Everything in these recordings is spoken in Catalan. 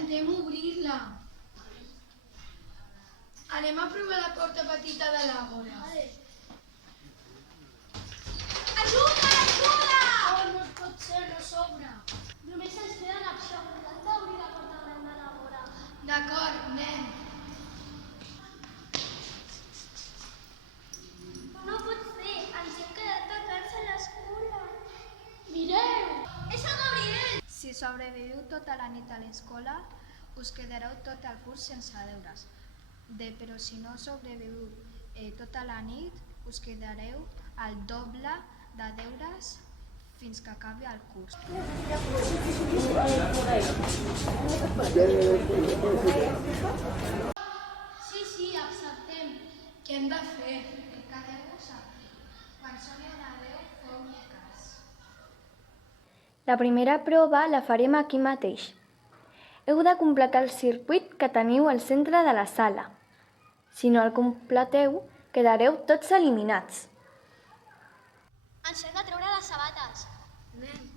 Intentem obrir-la. Anem a provar la porta petita de l'àgora. Ajuda, ajuda! Oh, no pot ser, no s'obre. Només ens queda l'opció d'obrir la porta gran de l'àgora. D'acord, nen. No pot ser, ens hem quedat tancats a l'escola. Mireu! És el Gabriel! Si sobreviviu tota la nit a l'escola, us quedareu tot el curs sense deures. Però si no sobreviviu tota la nit, us quedareu el doble de deures fins que acabi el curs. Sí, acceptem. Què hem de fer? Quedeu-vos aquí. Quan soni una veu, feu-me cas. La primera prova la farem aquí mateix. Heu de completar el circuit que teniu al centre de la sala. Si no el completeu, quedareu tots eliminats. Ens hem de treure les sabates. Nen.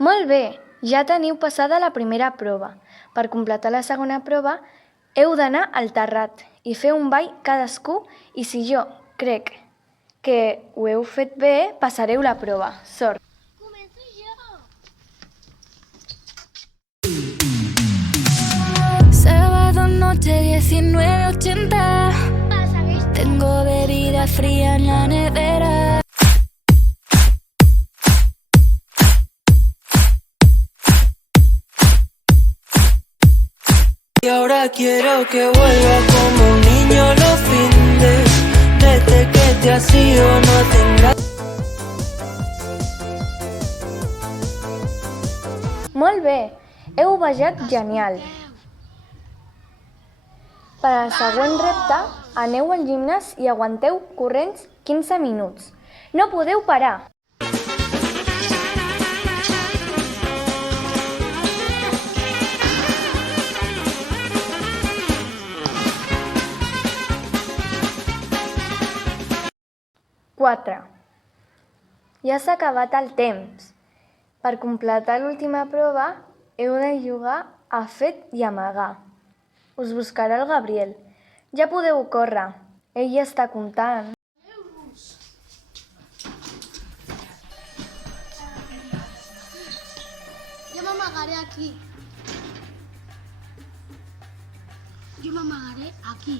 Molt bé, ja teniu passada la primera prova. Per completar la segona prova, heu d'anar al terrat i fer un ball cadascú i si jo crec que ho heu fet bé, passareu la prova. Sort! Començo jo! Sábado noche 19:80. Tengo bebida fría en la nevera. Y ahora quiero que vuelva como un niño los findes. Desde que te has ido no tengas. Molt bé, heu balllat genial. Per al següent repte, aneu al gimnàs i aguanteu corrents 15 minuts. No podeu parar. Ja s'ha acabat el temps. Per completar l'última prova, heu de jugar a fet i amagar. Us buscarà el Gabriel. Ja podeu córrer. Ell ja està comptant. Jo m'amagaré aquí. Jo m'amagaré aquí.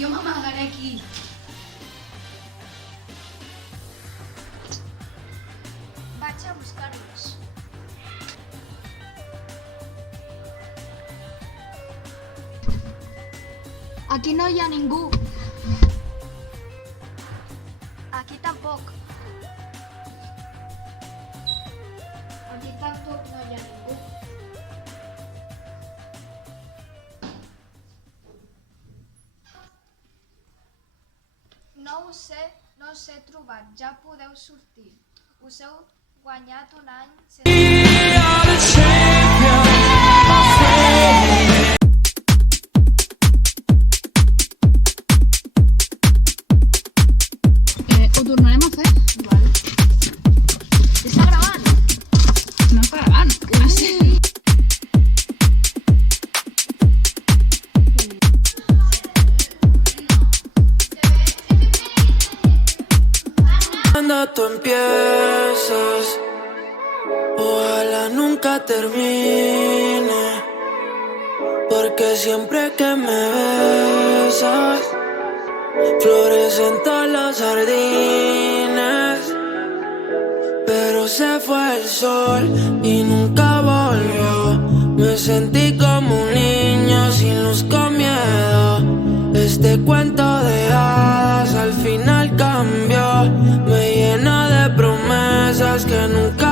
Jo m'amagaré aquí. Vaig a buscar-los. Aquí no hi ha ningú. Aquí tampoc. Aquí tampoc no hi ha ningú. No us he trobat, ja podeu sortir. Us heu guanyat un any sense... Ho tornarem a fer? Vale. cuando tú empiezas. Ojalá nunca termine, porque siempre que me besas florecen todos los jardines. Pero se fue el sol y nunca volvió. Me sentí como un niño sin luz, con miedo. Este cuento de hadas al final cambió. Me llena de promesas que nunca